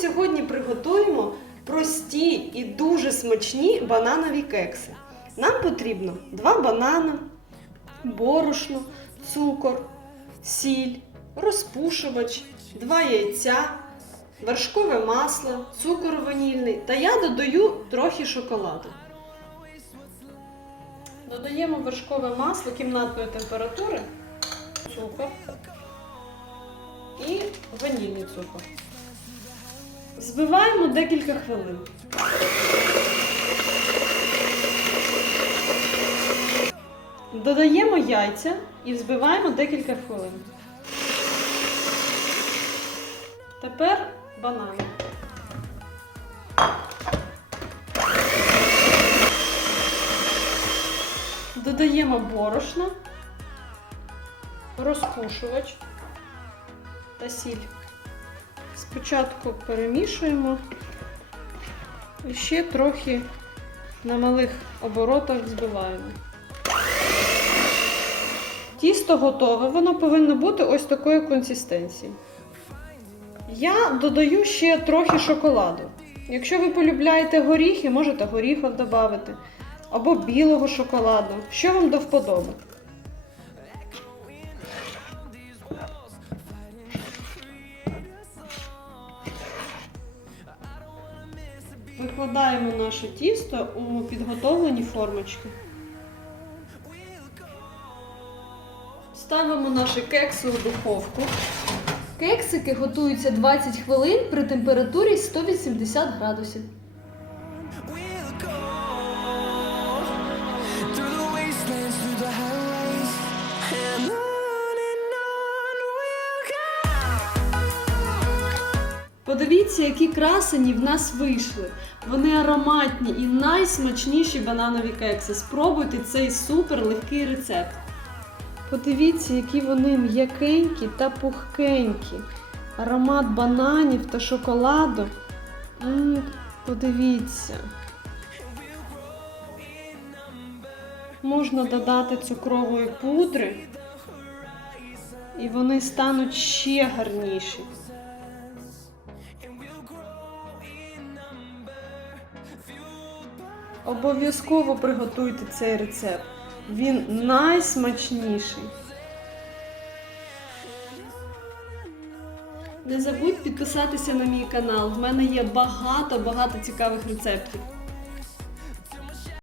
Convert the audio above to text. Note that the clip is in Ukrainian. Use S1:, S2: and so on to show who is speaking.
S1: сьогодні приготуємо прості і дуже смачні бананові кекси. Нам потрібно 2 банани, борошно, цукор, сіль, розпушувач, 2 яйця, вершкове масло, цукор ванільний та я додаю трохи шоколаду. Додаємо вершкове масло кімнатної температури, цукор і ванільний цукор. Збиваємо декілька хвилин. Додаємо яйця і взбиваємо декілька хвилин. Тепер банани. Додаємо борошно, розпушувач та сіль. Спочатку перемішуємо і ще трохи на малих оборотах збиваємо. Тісто готове, воно повинно бути ось такої консистенції. Я додаю ще трохи шоколаду. Якщо ви полюбляєте горіхи, можете горіхів додати. Або білого шоколаду. Що вам до вподоби? Викладаємо наше тісто у підготовлені формочки. Ставимо наші кекси у духовку. Кексики готуються 20 хвилин при температурі 180 градусів.
S2: We'll
S1: Подивіться, які красені в нас вийшли. Вони ароматні і найсмачніші бананові кекси. Спробуйте цей супер легкий рецепт. Подивіться, які вони м'якенькі та пухкенькі. Аромат бананів та шоколаду. м подивіться. Можна додати цукрової пудри, і вони стануть ще гарніші. Обов'язково приготуйте цей рецепт. Він найсмачніший. Не забудь підписатися на мій канал. В мене є багато-багато цікавих рецептів.